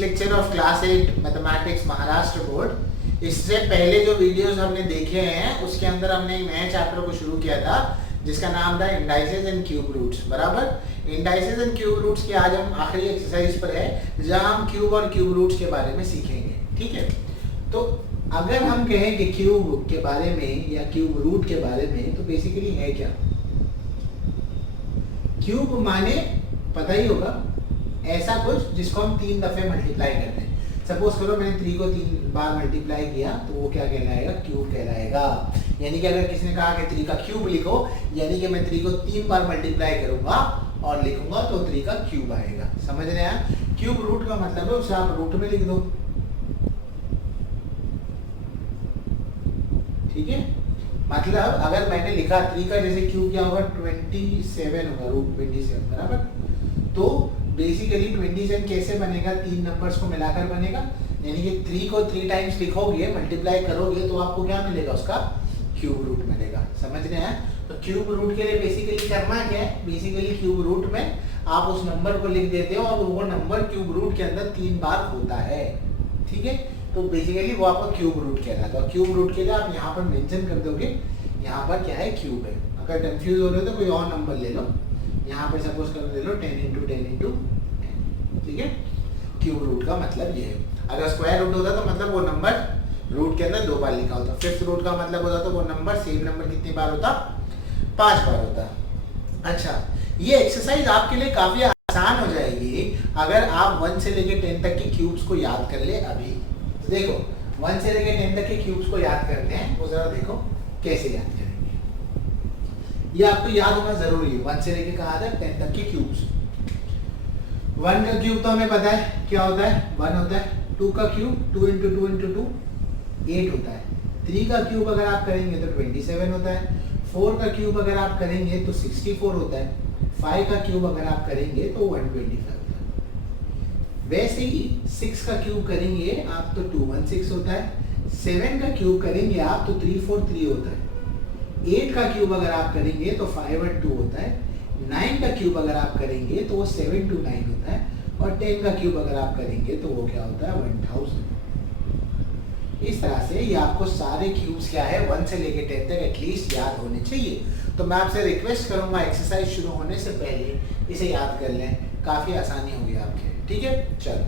Lecture of class 8 mathematics Maharashtra board. इससे पहले जो वीडियोस हमने देखे हैं उसके अंदर हमने एक नए चैप्टर को शुरू किया था जिसका नाम था इंडाइसेस एंड क्यूब रूट्स। बराबर, इंडाइसेस एंड क्यूब रूट्स की आज हम आखिरी एक्सरसाइज पर है जहां हम क्यूब और क्यूब रूट्स के बारे में सीखेंगे। ठीक है, तो अगर हम कहें कि क्यूब के बारे में या क्यूब रूट के बारे में तो बेसिकली है क्या? क्यूब माने पता ही होगा ऐसा कुछ जिसको हम 3 दफे मल्टीप्लाई करते हैं। सपोज करो मैंने 3 को 3 बार मल्टीप्लाई किया तो वो क्या कहलाएगा? क्यूब कहलाएगा। यानी कि अगर किसी ने कहा कि 3 का क्यूब लिखो, यानी कि मैं 3 को 3 बार मल्टीप्लाई करूंगा और लिखूंगा तो 3 का क्यूब आएगा। समझ रहे हैं? क्यूब रूट का मतलब है उसे आप रूट में लिख दो। ठीक है, मतलब अगर मैंने लिखा 3 का जैसे क्यूब क्या होगा? 27 होगा, रूट 27। बराबर, तो बेसिकली 27 कैसे बनेगा? 3 नंबर्स को मिलाकर बनेगा। यानी कि 3 को 3 टाइम्स लिखोगे, मल्टीप्लाई करोगे तो आपको क्या मिलेगा? उसका क्यूब रूट मिलेगा। समझ रहे हैं? तो क्यूब रूट के लिए बेसिकली करना क्या है? बेसिकली क्यूब रूट में आप उस नंबर को लिख देते हो और वो नंबर क्यूब रूट के अंदर 3 बार होता है। ठीक है, तो बेसिकली वो आपका क्यूब रूट कहलाता है। क्यूब रूट के लिए आप यहाँ पर मेंशन कर दोगे यहाँ पर क्या है? क्यूब है। अगर कंफ्यूज हो रहे हो तो कोई और नंबर ले लो, यहाँ पे सपोज कर ले लो 10 × 10 × 10। ठीक है, क्यूब रूट का मतलब ये है। अगर स्क्वायर रूट होता तो मतलब वो नंबर रूट के अंदर 2 बार लिखा होता। फिफ्थ रूट का मतलब होता तो वो नंबर सेम नंबर कितनी बार होता? 5 बार होता। अच्छा, ये एक्सरसाइज आपके लिए काफी आसान हो जाएगी अगर आप 1 से लेके 10 तक के क्यूब्स को याद कर ले। अभी देखो 1 से लेके 10 तक के क्यूब्स को याद करते हैं, वो जरा देखो कैसे याद करेंगे। ये आपको याद होना जरूरी है। 1 से लेके कहा था 10 तक के क्यूब्स। 1 का क्यूब तो हमें पता है क्या होता है? 1 होता है। 2 का क्यूब 2 × 2 × 2 8 होता है। 3 का क्यूब अगर आप करेंगे तो 27 होता है। 4 का क्यूब अगर आप करेंगे तो 64 होता है। 5 का क्यूब अगर आप करेंगे तो 125 होता है। वैसे ही 6 का क्यूब करेंगे आप तो 216 होता है। 7 का क्यूब करेंगे आप तो 343 होता है। 8 का क्यूब अगर आप करेंगे तो 512 होता है। 9 का क्यूब अगर आप करेंगे तो वो 729 होता है। और 10 का क्यूब अगर आप करेंगे तो वो क्या होता है? 1000। इस तरह से ये आपको सारे क्यूब्स क्या है 1 से लेके 10 तक एटलीस्ट याद होने चाहिए। तो मैं आपसे रिक्वेस्ट करूंगा एक्सरसाइज शुरू होने से पहले इसे याद कर लें, काफी आसानी होगी आपके। ठीक है, चलो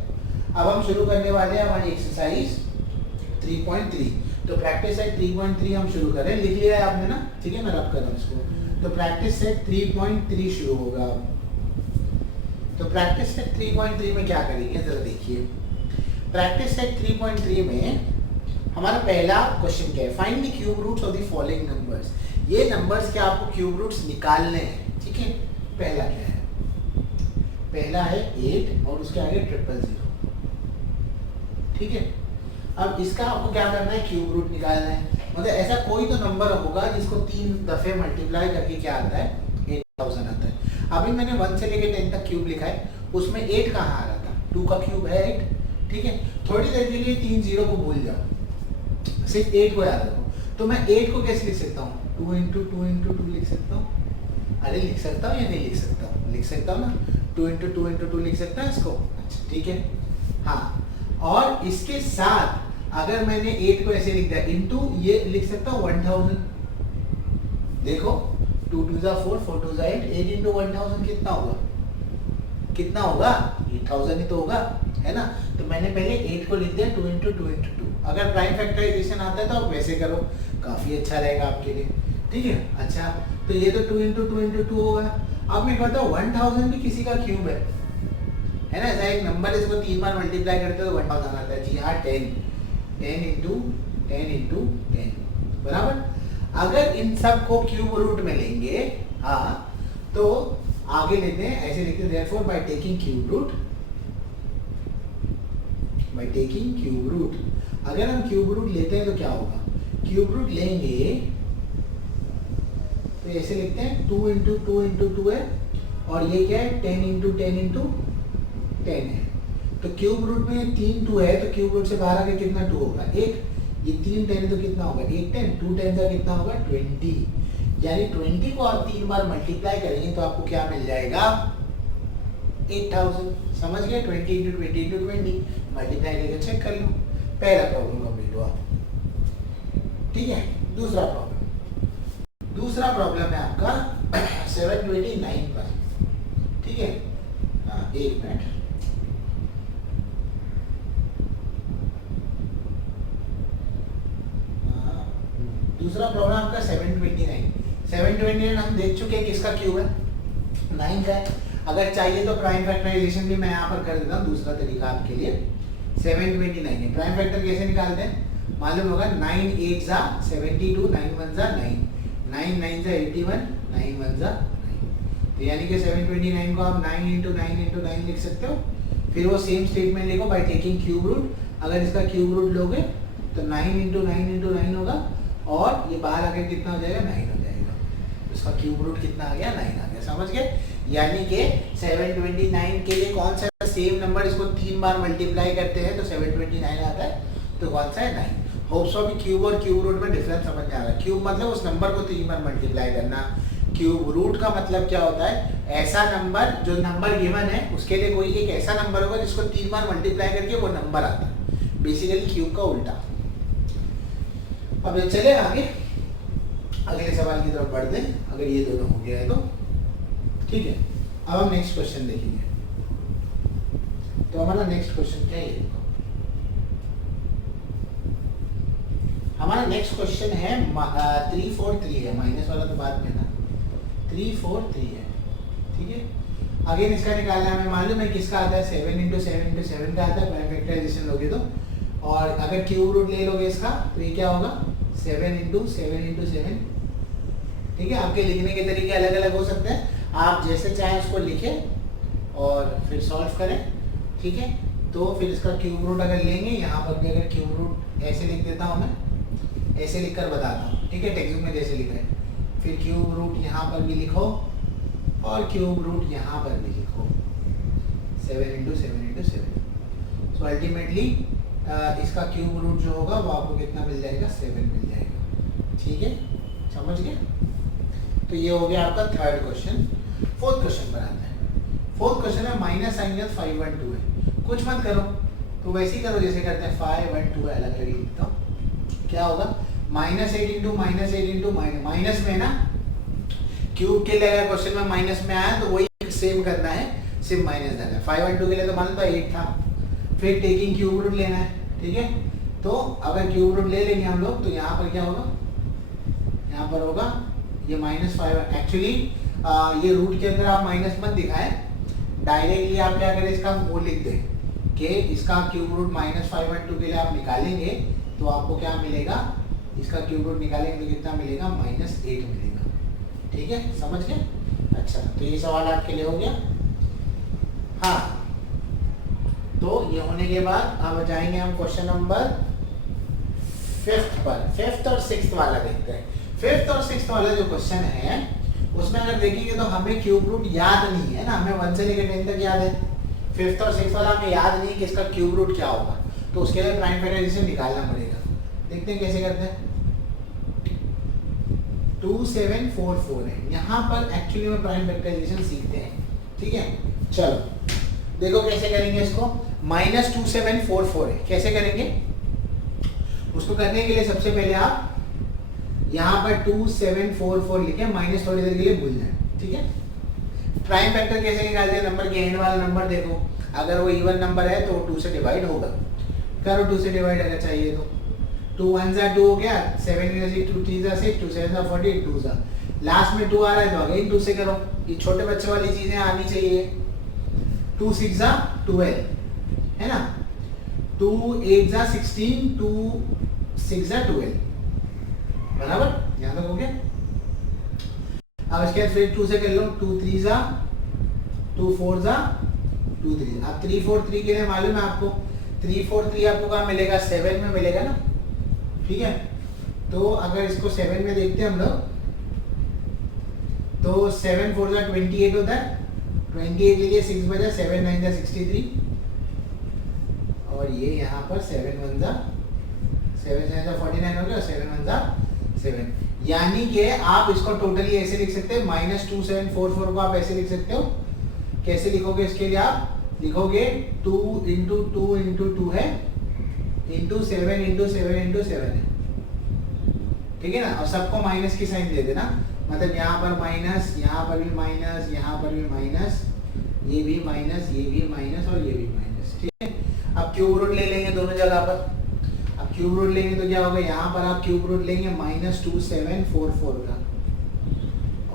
अब हम शुरू करने वाले हैं हमारी एक्सरसाइज 3.3। तो प्रैक्टिस सेट 3.3 हम शुरू करें। लिख लिया है आपने ना? ठीक है, मैं रब कर रहा हूँ इसको। तो प्रैक्टिस सेट 3.3 शुरू होगा। तो प्रैक्टिस सेट 3.3 में क्या करेंगे जरा देखिए। प्रैक्टिस सेट 3.3 में हमारा पहला क्वेश्चन क्या है? Find the cube roots of the following numbers. ये नंबर्स के आपको क्यूब रूट्स निकालने हैं। ठीक है, पहला क्या है? पहला है 8 और उसके आगे 000। ठीक है, अब इसका आपको क्या करना है? क्यूब रूट निकालना है। मतलब ऐसा कोई तो नंबर होगा जिसको 3 दफे मल्टीप्लाई करके क्या आता है? 8000 आता है। अभी मैंने 1 से लेके 10 तक क्यूब लिखा है, उसमें 8 कहाँ आ रहा था? 2 का क्यूब है 8। ठीक है, थोड़ी देर के लिए 3 0 को भूल जाओ, सिर्फ 8 को याद रखो। तो मैं 8 को कैसे लिख सकता हूँ? 2 × 2 × 2 लिख सकता हूँ। अरे लिख सकता हूँ या नहीं लिख सकता हूँ? लिख सकता हूँ ना। 2 × 2 × 2 लिख सकता है इसको। अच्छा ठीक है, हाँ। और इसके साथ अगर मैंने 8 को ऐसे लिख दिया इनटू ये लिख सकता हूँ 1000। देखो 2 × 2 = 4, 4 × 2 = 8, 8 × 1000 कितना होगा? कितना होगा? 8000 ही तो होगा, है ना? तो मैंने पहले 8 को लिख दिया 2 × 2 × 2। अगर प्राइम फैक्टराइजेशन आता है तो आप वैसे करो, काफी अच्छा रहेगा आपके लिए। ठीक है, अच्छा तो ये तो 2 × 2 × 2 होगा। अब मैं कहता हूँ 1000 भी किसी का क्यूब है ना? ऐसा एक नंबर इसको 3 बार मल्टीप्लाई करते हो तो 1000 आता है। जी हाँ, 10 × 10 × 10। बराबर, अगर इन सब को क्यूब रूट में लेंगे, हाँ, तो आगे लेते हैं ऐसे लिखते हैं therefore by taking cube root, by taking cube root। अगर हम क्यूब रूट लेते हैं तो क्या होगा? क्यूब रूट लेंगे तो ऐसे लिखते हैं 2 × 2 × 2 है और ये क्या है? 10 × 10 × 10 है। तो क्यूब रूट में 3 2 है तो क्यूब रूट से बाहर आके कितना 2 होगा? 1। ये 3 10 तो कितना होगा? 1 10। 2 10 का कितना होगा? 20। यानी 20 को आप 3 बार मल्टीप्लाई करेंगे तो आपको क्या मिल जाएगा? 8000। समझ गए? 20 × 20 × 20 मल्टीप्लाई करके चेक कर लो। पहला प्रॉब्लम कंप्लीट हुआ। ठीक है, दूसरा प्रॉब्लम है आपका 729 पर। ठीक है, एक मिनट, दूसरा प्रॉब्लम आपका 729 हम देख चुके हैं किसका क्यूब है, 9 का है। अगर चाहिए तो प्राइम फैक्टराइजेशन भी मैं यहाँ पर कर देता हूँ, दूसरा तरीका आपके लिए। 729 है, प्राइम फैक्टर कैसे निकालते हैं मालूम होगा, 9 8 जा 72, 9 1 जा 9, 9 9 जा 81, 9 1 जा 9। तो यानी कि 729 को आप 9 into 9 लिख सकते हो। फिर वो सेम स्टेटमेंट लिखो बाय टेकिंग क्यूब रूट। अगर इसका क्यूब रूट लोगे तो 9 into 9 होगा, और ये बाहर आकर कितना हो जाएगा, 9 हो जाएगा। इसका क्यूब रूट कितना आ गया, 9 आ गया। समझ गए? यानी कि 729 के लिए कौन सा सेम नंबर इसको 3 बार मल्टीप्लाई करते हैं तो 729 आता है, तो कौन सा है, 9। होप सो अभी क्यूब और क्यूब रूट में डिफरेंस समझ में आ रहा है। क्यूब मतलब उस नंबर को 3 बार मल्टीप्लाई करना, क्यूब रूट का मतलब क्या होता है, ऐसा नंबर जो नंबर गिवन है उसके लिए कोई एक ऐसा नंबर होगा जिसको 3 बार मल्टीप्लाई करके वो नंबर आता है, बेसिकली क्यूब का उल्टा। अब ये चले आगे अगले सवाल की तरफ बढ़ते हैं, अगर ये दोनों हो गया है तो ठीक है। अब हम नेक्स्ट क्वेश्चन देखेंगे। तो हमारा नेक्स्ट क्वेश्चन क्या है, हमारा नेक्स्ट क्वेश्चन है 343 है, माइनस वाला तो बाद में था, 343 है। ठीक है, अगेन इसका निकालना हमें मालूम है किसका आता है, 7 into 7 into 7 का आता है प्राइम फैक्टराइजेशन लोगे तो। और अगर क्यूब रूट ले लोगे इसका तो ये क्या होगा, 7 into 7 into 7। ठीक है, आपके लिखने के तरीके अलग अलग हो सकते हैं, आप जैसे चाहे उसको लिखें और फिर सॉल्व करें। ठीक है, तो फिर इसका क्यूब रूट अगर लेंगे, यहाँ पर भी अगर क्यूब रूट ऐसे लिख देता हूँ मैं, ऐसे लिखकर बताता हूँ। ठीक है, टेक्स्ट बुक में जैसे लिखा है, फिर क्यूब रूट यहाँ पर भी लिखो और क्यूब रूट यहाँ पर भी लिखो, 7 into 7 into 7। सो अल्टीमेटली इसका क्यूब रूट जो होगा वो आपको कितना मिल जाएगा, 7 मिल जाएगा। ठीक है, समझ गए? तो ये हो गया आपका थर्ड क्वेश्चन। फोर्थ क्वेश्चन पर आते हैं। फोर्थ क्वेश्चन है माइनस साइन 512 है। कुछ मत करो, तो वैसे ही करो जैसे करते हैं, 512 अलग अलग लिखता हूँ। क्या होगा, -8 into -8 into माइनस में ना, क्यूब के लिए अगर क्वेश्चन में माइनस में आया तो वही सेम करना है, सिर्फ माइनस देना है। 512 के लिए तो मान लो 8 था, फिर टेकिंग क्यूब रूट लेना है। ठीक है, तो अगर क्यूब रूट ले लेंगे हम लोग तो यहाँ पर क्या होगा, यहाँ पर होगा ये -5। एक्चुअली ये रूट के अंदर आप माइनस मत दिखाएं, डायरेक्टली आप क्या करें, इसका वो लिख दें कि इसका क्यूब रूट -512 के लिए आप निकालेंगे तो आपको क्या मिलेगा, इसका क्यूब रूट निकालेंगे तो कितना मिलेगा, -8 मिलेगा। ठीक है, समझ गए? अच्छा, तो ये सवाल आपके लिए हो गया। हाँ, तो ये होने के बाद अब जाएंगे हम क्वेश्चन नंबर 5th पर। 5th और 6th वाला देखते हैं। 5th और 6th वाला जो क्वेश्चन है उसमें अगर देखेंगे तो हमें क्यूब रूट याद नहीं है ना, हमें 1 से लेकर 10 तक याद है। 5th और 6th वाला हमें याद नहीं कि इसका क्यूब रूट क्या होगा, तो उसके लिए प्राइम फैक्टराइजेशन निकालना पड़ेगा। देखते हैं कैसे करते हैं। 2744 है, यहाँ पर एक्चुअली में प्राइम फैक्टराइजेशन सीखते हैं। ठीक है, चलो देखो कैसे करेंगे इसको। -2744 है, कैसे करेंगे उसको? करने के लिए सबसे पहले आप यहाँ पर 2744 लिखे, माइनस थोड़ी देर के लिए भूल जाए। ठीक है, प्राइम फैक्टर कैसे निकालते हैं, नंबर के एंड वाला नंबर देखो, अगर वो इवन नंबर है तो 2 से डिवाइड होगा। करो 2 से डिवाइड अगर चाहिए तो। 2 1 जा 2 हो गया, 7 6 2 3 जा 6 2 7 जा 40 2 जा, लास्ट में 2 आ रहा है तो अगेन 2 से करो। ये छोटे बच्चे वाली चीजें आनी चाहिए। 2 6 जा 12 है ना, 2 8 जा 16 2 6 जा 12, बराबर, यहाँ तक हो गया। अब इसके बाद फिर 2 से कर लो, 2 3 जा 2 4 जा 2 3। अब 3 4 3 के लिए मालूम है आपको, 3 4 3 आपको कहाँ मिलेगा, 7 में मिलेगा ना। ठीक है, तो अगर इसको 7 में देखते हैं हम लोग तो 7 4 जा 28 होता है, 28 के लिए 6 बजा, 7 9 जा 63, और ये यहाँ पर 7 1 जा 7 7 जा 49 हो गया, 7 1 जा 7। यानी कि आप इसको टोटली ऐसे लिख सकते हैं, -2744 को आप ऐसे लिख सकते हो। कैसे लिखोगे इसके लिए आप, लिखोगे 2 इंटू 2 इंटू 2 है इंटू 7 इंटू 7 इंटू 7 है, ठीक है ना। और सबको माइनस की साइन दे देना, मतलब यहाँ पर माइनस, यहाँ पर भी माइनस, यहाँ पर भी माइनस, ये भी माइनस, ये भी माइनस और ये भी माइनस, ठीक है। अब क्यूब रूट ले लेंगे दोनों जगह पर। अब क्यूब रूट लेंगे तो क्या होगा, यहाँ पर आप क्यूब रूट लेंगे -2744 का,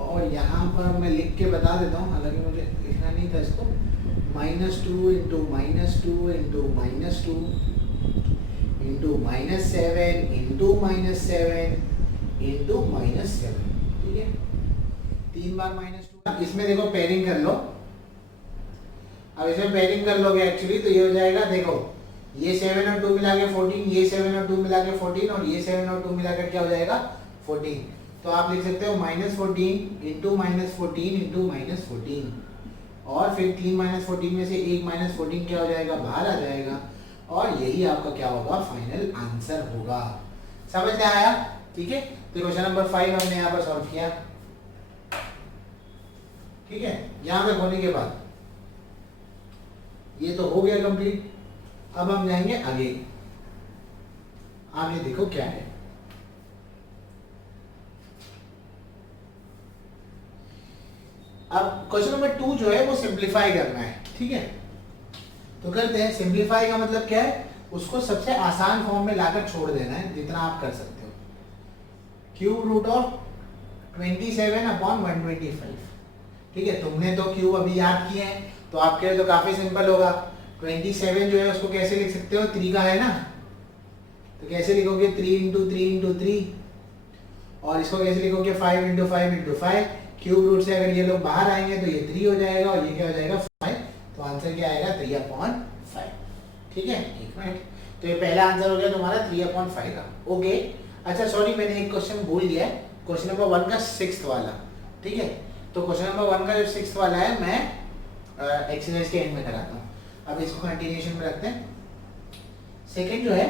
और यहाँ पर मैं लिख के बता देता हूँ, हालांकि मुझे लिखना नहीं था इसको, -2 into -2 into -2 into -7 into -7 into -7, ठीक है। 3 बार -2। इसमें देखो पेयरिंग कर लो, अब इसमें पेयरिंग कर लोगे एक्चुअली तो ये हो जाएगा, देखो ये 7 और 2 मिला के 14, ये 7 और 2 मिला के 14 और ये 7 और 2 मिलाकर क्या हो जाएगा 14। तो आप लिख सकते हो -14 इंटू -14 इंटू -14, और फिर 3 -14 में से एक -14 क्या हो जाएगा, बाहर आ जाएगा, और यही आपका क्या होगा, फाइनल आंसर होगा। समझ में आया, ठीक है। तो क्वेश्चन नंबर 5 हमने यहाँ पर सॉल्व किया, ठीक है। यहाँ तक होने के बाद ये तो हो गया कंप्लीट। अब हम जाएंगे आगे, आगे देखो क्या है। अब क्वेश्चन नंबर 2 जो है वो सिंप्लीफाई करना है, ठीक है। तो करते हैं। सिंप्लीफाई का मतलब क्या है, उसको सबसे आसान फॉर्म में लाकर छोड़ देना है जितना आप कर सकते हो। क्यूब रूट ऑफ 27/125, ठीक है। तुमने तो क्यूब अभी याद किए हैं तो आपके लिए तो काफी सिंपल होगा। 27 जो है उसको कैसे लिख सकते हो, 3 का है ना, तो कैसे लिखोगे 3 इंटू 3 इंटू 3, और इसको कैसे लिखोगे 5 इंटू 5 इंटू 5। क्यूब रूट से अगर ये लोग बाहर आएंगे तो ये 3 हो जाएगा और ये क्या हो जाएगा 5, तो आंसर क्या आएगा 3/5, ठीक है। एक मिनट, तो ये पहला आंसर हो गया तुम्हारा 3/5 का, ओके। अच्छा सॉरी, मैंने एक क्वेश्चन भूल गया है, क्वेश्चन नंबर 1 का 6th वाला, ठीक है। तो क्वेश्चन नंबर 1 का जो 6th वाला है मैं एक्सरसाइज के एंड में कराता हूँ। अब इसको कंटिन्यूएशन में रखते हैं। सेकंड जो है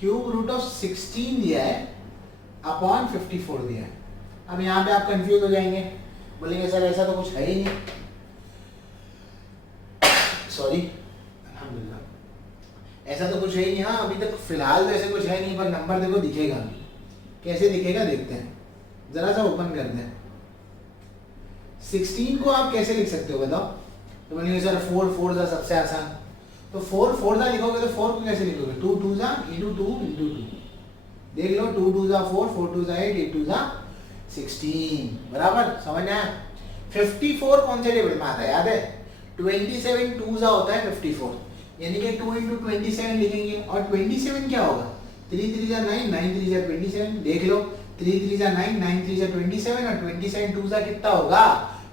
क्यूब रूट ऑफ 16 दिया है अपॉन 54 दिया है। अब यहाँ पे आप कंफ्यूज हो जाएंगे, बोलेंगे सर ऐसा तो कुछ है ही नहीं, सॉरी अल्हम्दुलिल्लाह, ऐसा तो कुछ है ही नहीं। हाँ अभी तक फिलहाल तो ऐसे कुछ है नहीं, पर नंबर देखो दिखेगा, कैसे दिखेगा देखते हैं, जरा सा ओपन करते हैं। 16 को आप कैसे लिख सकते हो बताओ, तो बोलेंगे सर 4 सा सबसे आसान, तो 4 सा लिखोगे तो 4 को कैसे लिखोगे 2 2 सा इंटू 2 इंटू 2, देख लो 2 2 सा 4 4 2 सा 8 8 2 सा 16, बराबर, समझ आया। 54 कौन से टेबल में आता है याद है, 27 2 सा होता है 54, यानी कि 2 इंटू 27 लिखेंगे, और 27 क्या होगा 3 3 सा 9 9 3 सा 27, देख लो 3 3 सा 9 9 3 सा 27 और 27 2 सा कितना होगा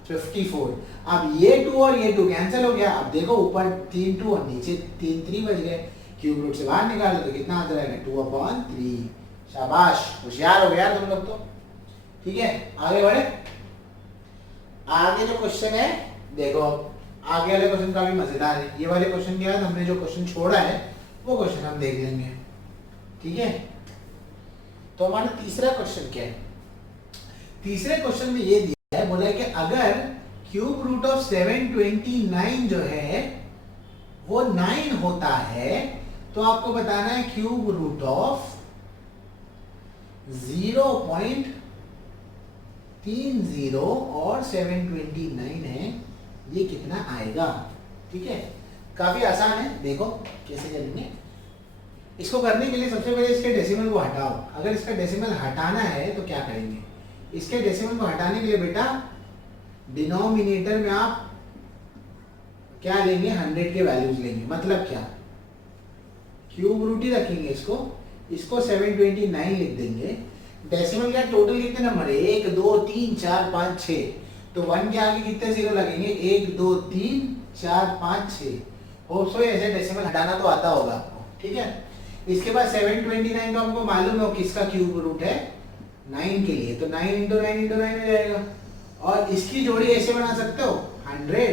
54। अब ये 2 और ये 2 कैंसिल हो गया, अब देखो ऊपर 3 2 और नीचे 3 3 बच गए, क्यूब रूट से बाहर निकालो तो कितना आंसर आएगा 2/3। शाबाश, होशियार हो गया तुम लोग तो, ठीक है। आगे बढ़े, आगे जो क्वेश्चन है देखो, आगे वाले क्वेश्चन काफी मजेदार है। ये वाले क्वेश्चन के बाद हमने जो क्वेश्चन छोड़ा है वो क्वेश्चन हम देख लेंगे, ठीक है। तो हमारा तीसरा क्वेश्चन क्या है, तीसरे क्वेश्चन में ये दिया है, बोला है कि अगर क्यूब रूट ऑफ 729 जो है वो 9 होता है तो आपको बताना है क्यूब रूट ऑफ 0.30 और 729 है, ये कितना आएगा, ठीक है। काफी आसान है, देखो कैसे करेंगे। इसको करने के लिए सबसे पहले इसके डेसिमल को हटाओ। अगर इसका डेसिमल हटाना है तो क्या करेंगे, इसके डेसिमल को हटाने के लिए बेटा डिनोमिनेटर में आप क्या लेंगे 100 के वैल्यूज लेंगे, मतलब क्या क्यूब रूट ही रखेंगे, इसको 729 लिख देंगे। डेसिमल क्या टोटल कितने नंबर है 1 2 3 4 5 6, तो 1 के आगे कितने जीरो लगेंगे 1 2 3 4 5 6। होप सो ऐसे डेसिमल हटाना तो आता होगा आपको, ठीक है। इसके बाद 729 तो हमको मालूम है किसका क्यूब रूट है 9 के लिए, तो 9 इंटू 9 इंटू 9 हो जाएगा। और इसकी जोड़ी ऐसे बना सकते हो 100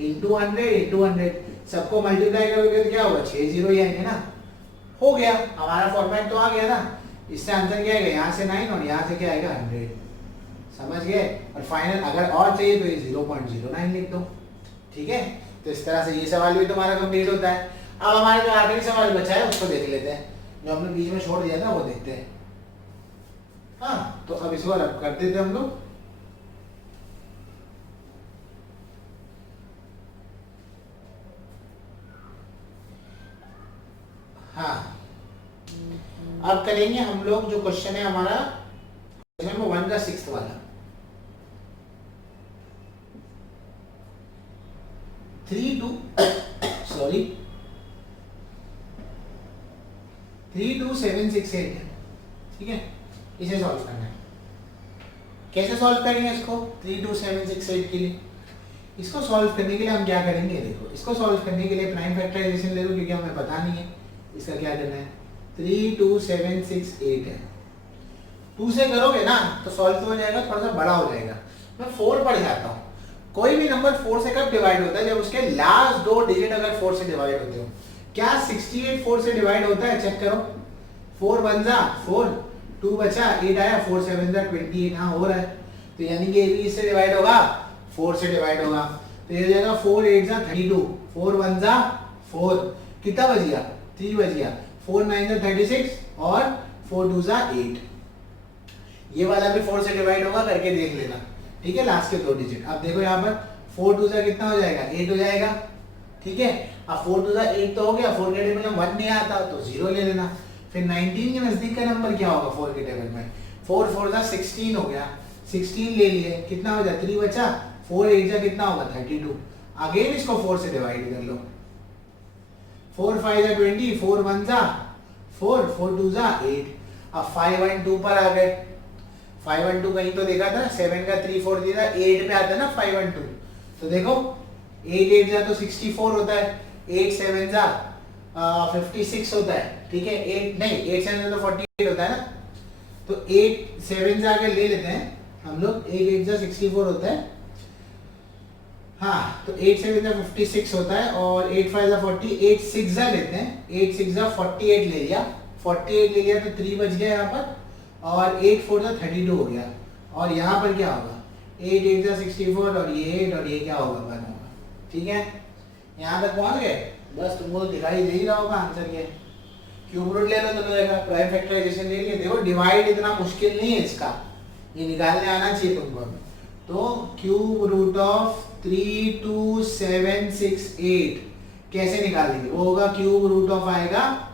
इंटू 100 इंटू 100, सबको मल्टीप्लाई करोगे तो क्या होगा 6 जीरो ही आएंगे ना, हो गया हमारा फॉर्मेट तो आ गया ना। इससे आंसर क्या आएगा, यहाँ से 9 और यहाँ से क्या आएगा 100, समझ गए। और फाइनल अगर और चाहिए तो ये 0.09 लिख दो, ठीक है। तो इस तरह से ये सवाल भी तुम्हारा कंप्लीट होता है। अब हमारे जो आखिरी सवाल बचा है उसको देख लेते हैं, जो हमने बीच में छोड़ दिया था वो देखते हैं। हाँ, तो अब इसको अलग कर देते हम लोग। हाँ, अब करेंगे हम लोग जो क्वेश्चन है हमारा क्वेश्चन नंबर 1 का 6th वाला। 32768 है, ठीक है, इसे सॉल्व करना है। कैसे सॉल्व करेंगे इसको 32768 के लिए? इसको सॉल्व करने के लिए हम क्या करेंगे, देखो इसको सॉल्व करने के लिए प्राइम फैक्टराइजेशन ले लो, क्योंकि हमें पता नहीं है इसका क्या करना है। 32768 है, 2 से करोगे ना तो सॉल्व तो हो जाएगा, थोड़ा सा बड़ा हो जाएगा। मैं 4 पढ़ जाता हूँ। कोई भी नंबर 4 से कब डिवाइड होता है? जब उसके लास्ट 2 डिजिट अगर 4 से डिवाइड होते हो। क्या 68 4 से डिवाइड होता है? चेक करो। 4 1 जा 4, 2 बचा 8 आया, 4 7 जा 28। हाँ हो रहा है, तो यानी कि भी इससे डिवाइड होगा, 4 से डिवाइड होगा, तो ये हो जाएगा 4 8 जा 32, 4 1 जा 4, कितना बच गया? 3 बच गया, 4 9 जा 36 और 4 2 जा 8। ये वाला भी 4 से डिवाइड होगा, करके देख लेना, ठीक है, लास्ट के 2 डिजिट। अब देखो यहाँ पर 4 2 जा कितना हो जाएगा? 8 हो जाएगा, ठीक है। अब 4 2 जा 8 तो हो गया, 4 के टेबल में 1 नहीं आता तो 0 ले लेना। फिर 19 के नजदीक का नंबर क्या होगा 4 के टेबल में? 4 4 जा 16 हो गया, 16 ले लिए, कितना हो जाए? 3 बचा, 4 8 जा कितना होगा? 32। अगेन इसको 4 से डिवाइड कर लो, 4 5 जा 20, 4 1 जा 4, 4 2 जा 8। अब 5 1 2 पर आ गए, 5 1 2 कहीं तो देखा था, 7 का 3 4 दिया था, 8 पे आता है ना 5 1 2। तो देखो 8 8 जा तो 64 होता है, 8 7 जा 56 होता है, ठीक है। 8 नहीं 8 7 जा तो 48 होता है ना, तो 8 7 जा के ले लेते हैं हम लोग, 8 8 जा 64 होता है। हाँ, तो 8 7 जा 56 होता है और 8 5 जा 40, 8 6 जा लेते हैं, 8 6 जा 48 ले लिया, 48 ले लिया तो 3 बच गया यहाँ पर, और 8 4 जा 32 हो गया। और यहाँ पर क्या होगा? 8 8 जा 64 और ये 8 और ये क्या होगा? 1 होगा, ठीक है। यहाँ तक पहुँच गए? बस तुमको दिखाई दे ही रहा होगा आंसर ये। क्यूब रूट ले लो तो मिलेगा, प्राइम फैक्टराइजेशन ले लिए। देखो डिवाइड इतना मुश्किल नहीं है इसका, ये निकालने आना चाहिए तुमको। तो क्यूब रूट ऑफ 32768 कैसे निकालेंगे? वो होगा क्यूब रूट ऑफ आएगा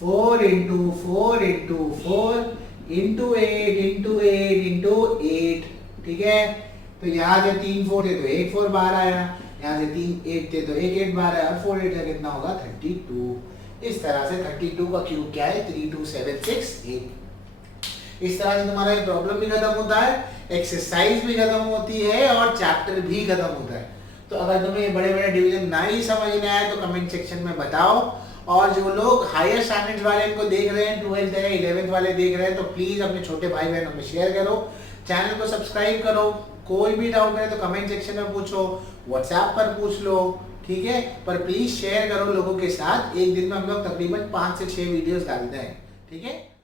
4 into 4 into 4 into 8 into 8 into 8, ठीक है। तो यहाँ से 3 4 थे तो 1 4 बाहर आया, यहाँ से 3 8 थे तो 1 8 बाहर आया, और 4 8 का कितना होगा? 32। इस तरह से 32 का क्यूब क्या है? 32768। इस तरह से तुम्हारा ये प्रॉब्लम भी खत्म होता है, एक्सरसाइज भी खत्म होती है और चैप्टर भी खत्म होता है। तो अगर तुम्हें ये बड़े बड़े डिवीजन ना ही समझ में आए तो कमेंट सेक्शन में बताओ। और जो लोग हायर स्टैंडर्ड्स वाले इनको देख रहे हैं, 12th या 11th वाले देख रहे हैं, तो प्लीज अपने छोटे भाई बहनों में शेयर करो, चैनल को सब्सक्राइब करो। कोई भी डाउट है तो कमेंट सेक्शन में पूछो, व्हाट्सएप पर पूछ लो, ठीक है। पर प्लीज शेयर करो लोगों के साथ। एक दिन में हम लोग तकरीबन 5 से 6 वीडियोस डालते हैं, ठीक है।